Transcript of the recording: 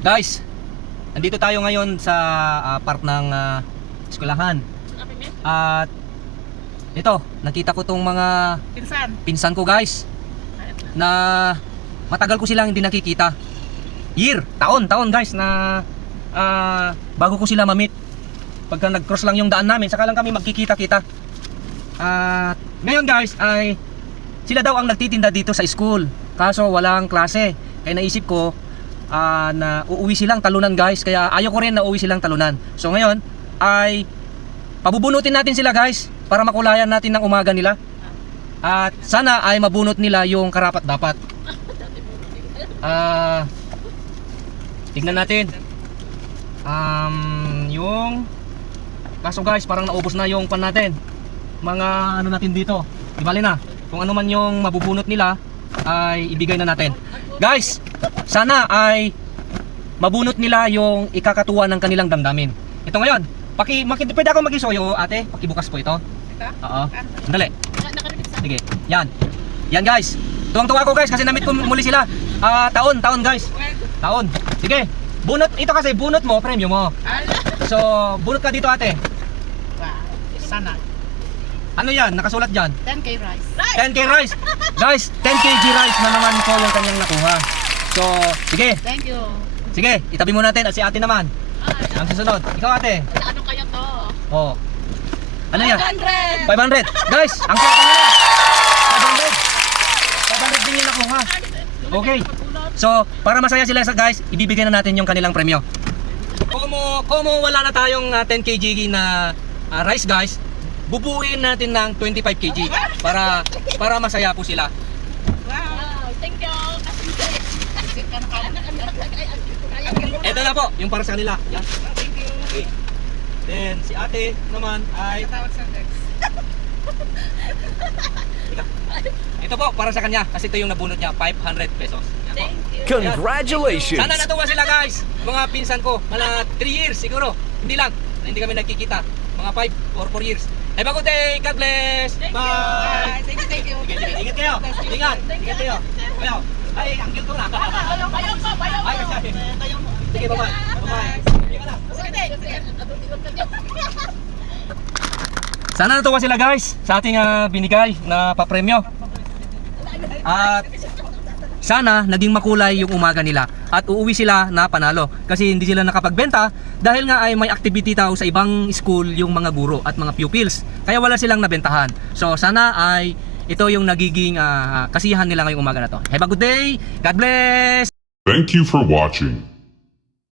Guys, andito tayo ngayon sa ah, park ng ah, eskwelahan. At ito, nakita ko tong mga Pinsan. pinsan ko guys na matagal ko silang hindi nakikita. Year, taon, taon guys na ah, bago ko sila mamit. Pagka nag-cross lang yung daan namin, saka lang kami magkikita-kita. At ngayon guys ay sila daw ang nagtitinda dito sa school. Kaso walang klase. Kaya naisip ko ah, na uuwi silang talunan guys. Kaya ayaw ko rin na uuwi silang talunan. So ngayon ay pabubunutin natin sila guys para makulayan natin ng umaga nila. At sana ay mabunot nila yung karapat dapat. Ah, tignan natin. Um, yung Kaso guys, parang naubos na yung pan natin. Mga ano natin dito. Di bali na. Kung ano man yung mabubunot nila ay ibigay na natin. Guys, sana ay mabunot nila yung ikakatuwa ng kanilang damdamin. Ito ngayon, paki, maki, pwede ako magisoyo ate, pakibukas po ito. Ito? Oo. Sandali. Sige, yan. Yan guys. Tuwang-tuwa ko guys kasi namit ko muli sila. Ah, taon, taon guys. Taon. Sige. Bunot ito kasi bunot mo, premyo mo. So, bunot ka dito ate. Wow. Sana. Ano yan? Nakasulat dyan. 10k rice. 10k rice. Guys, 10 kg rice na naman po yung kanyang nakuha. So, sige. Thank you. Sige, itabi mo natin at si ate naman. Ang susunod. Ikaw ate. Ano kaya to? Oh. Ano yan? 100! 500. Guys, ang swerte nila. 500. 500 din yung nakuha. Okay. So, para masaya sila sa guys, ibibigay na natin yung kanilang premyo. Como, como wala na tayong ah, 10 kg na ah, rice guys, bubuuin natin ng 25 kg para para masaya po sila. Wow. Thank you. Ito na po, yung para sa kanila. Yan. Okay. Then, si ate naman ay... Ito po, para sa kanya. Kasi ito yung nabunot niya, 500 pesos. Yan po. Congratulations! Sana natuwa sila guys. Mga pinsan ko, mga 3 years siguro. Hindi lang, hindi kami nagkikita. Mga 5 or 4 years. Have a good day. God bless. Bye. Bye. Thank you, thank you. Ingat kayo. Ingat. Ingat kayo. Kayo. Ay, ang ko na. Bayaw, bayaw po, bayaw Ay, po. kasi. Sige, bye-bye. Bye-bye. Sana natuwa sila guys sa ating ah, binigay na papremyo. At sana naging makulay yung umaga nila at uuwi sila na panalo. Kasi hindi sila nakapagbenta dahil nga ay may activity daw sa ibang school yung mga guro at mga pupils. Kaya wala silang nabentahan. So sana ay ito yung nagiging ah, kasiyahan nila ngayong umaga na to. Have a good day. God bless! Thank you for watching.